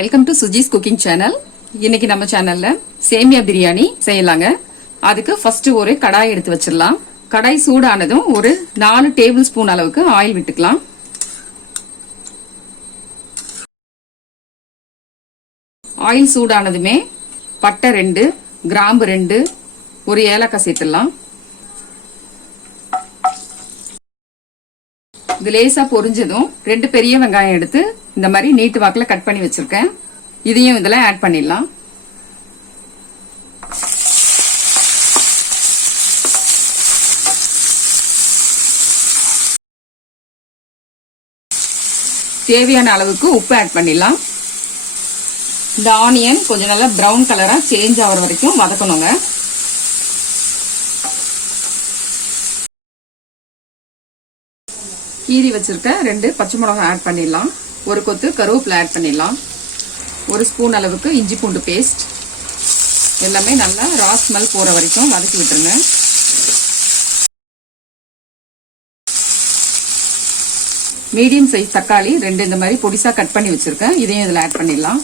Welcome to Suji's cooking channel. இன்னைக்கு நம்ம சேனல்ல சேமியா பிரியாணி செய்யலாங்க. அதுக்கு ஃபர்ஸ்ட் ஒரு கடாய் எடுத்து வச்சிடலாம். கடாய் சூடானதும் ஒரு 4 டேபிள் ஸ்பூன் அளவுக்கு ஆயில் விட்டுக்கலாம். ஆயில் சூடானதுமே பட்டை 2, கிராம்பு 2, ஒரு ஏலக்காய் சேர்த்துடலாம். இது லேசா பொரிஞ்சதும் 2 பெரிய வெங்காயம் எடுத்து இந்த மாதிரி நீட்டு வாக்குல கட் பண்ணி வச்சிருக்கேன். இதையும் இதுல ஆட் பண்ணிடலாம். தேவையான அளவுக்கு உப்பு ஆட் பண்ணிடலாம். இந்த ஆனியன் கொஞ்சம் நல்லா பிரவுன் கலரா சேஞ்ச் ஆகிற வரைக்கும் வதக்கணுங்க. கீரி வச்சிருக்க 2 பச்சை மிளகாய் ஆட் பண்ணிடலாம். ஒரு கொத்து கருவேப்பிலை ஆட் பண்ணிடலாம். ஒரு ஸ்பூன் அளவுக்கு இஞ்சி பூண்டு பேஸ்ட். எல்லாமே நல்லா ரா ஸ்மெல் போற வரைக்கும் வதக்கி விட்டுருங்க. மீடியம் சைஸ் தக்காளி 2 இந்த மாதிரி பொடிசா கட் பண்ணி வச்சிருக்கேன். இதையும் இதுல ஆட் பண்ணிடலாம்.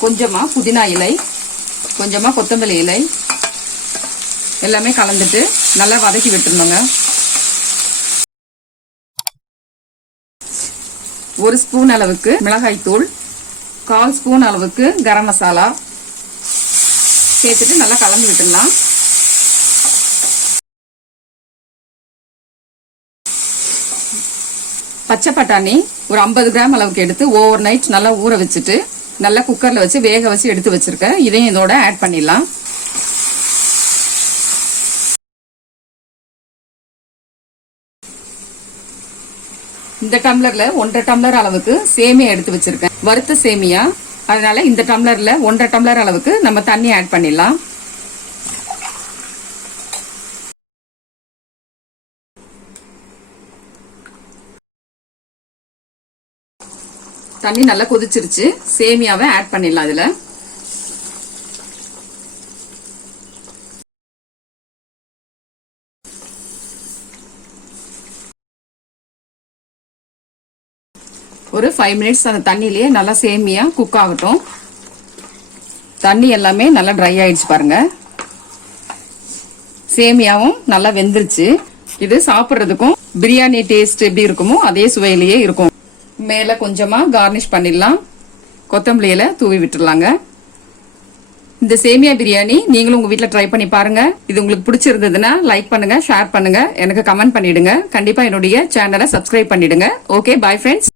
கொஞ்சமா புதினா இலை, கொஞ்சமா கொத்தமல்லி இலை எல்லாமே கலந்துட்டு நல்லா வதக்கி விட்டுருணுங்க. 1 ஸ்பூன் அளவுக்கு மிளகாய் தூள், 1/4 ஸ்பூன் அளவுக்கு கரம் மசாலா சேர்த்துட்டு நல்லா கலந்து விட்டுடலாம். பச்சை பட்டாணி ஒரு 50 கிராம் அளவுக்கு எடுத்து ஓவர் நைட் நல்லா ஊற வச்சுட்டு நல்லா குக்கர்ல வச்சு வேக வச்சு எடுத்து வச்சிருக்கேன். இதையும் இதோட ஆட் பண்ணிடலாம். இந்த டம்ளர்ல 1.5 டம்ளர் அளவுக்கு சேமியா எடுத்து வச்சிருக்கேன். வறுத்த சேமியா, அதனால இந்த டம்ளர்ல 1.5 டம்ளர் அளவுக்கு நம்ம தண்ணி ஆட் பண்ணிடலாம். தண்ணி நல்லா கொதிச்சிருச்சு. சேமியாவை ஆட் பண்ணிடலாம். இதுல ஒரு 5 மினிட்ஸ் அந்த தண்ணியிலேயே நல்லா சேமியா குக் ஆகட்டும். தண்ணி எல்லாமே நல்லா ட்ரை ஆயிடுச்சு பாருங்க. சேமியாவும் நல்லா வெந்துருச்சு. இது சாப்பிட்றதுக்கும் பிரியாணி டேஸ்ட் எப்படி இருக்குமோ அதே சுவையிலேயே இருக்கும். மேல கொஞ்சமா கார்னிஷ் பண்ணிடலாம். கொத்தமல்லி இலை தூவி விட்டுடலாங்க. இந்த சேமியா பிரியாணி நீங்களும் உங்க வீட்ல ட்ரை பண்ணி பாருங்க. இது உங்களுக்கு பிடிச்சிருந்ததுன்னா லைக் பண்ணுங்க, ஷேர் பண்ணுங்க, எனக்கு கமெண்ட் பண்ணிடுங்க. கண்டிப்பா என்னுடைய சேனலை சப்ஸ்கிரைப் பண்ணிடுங்க. Okay, bye friends.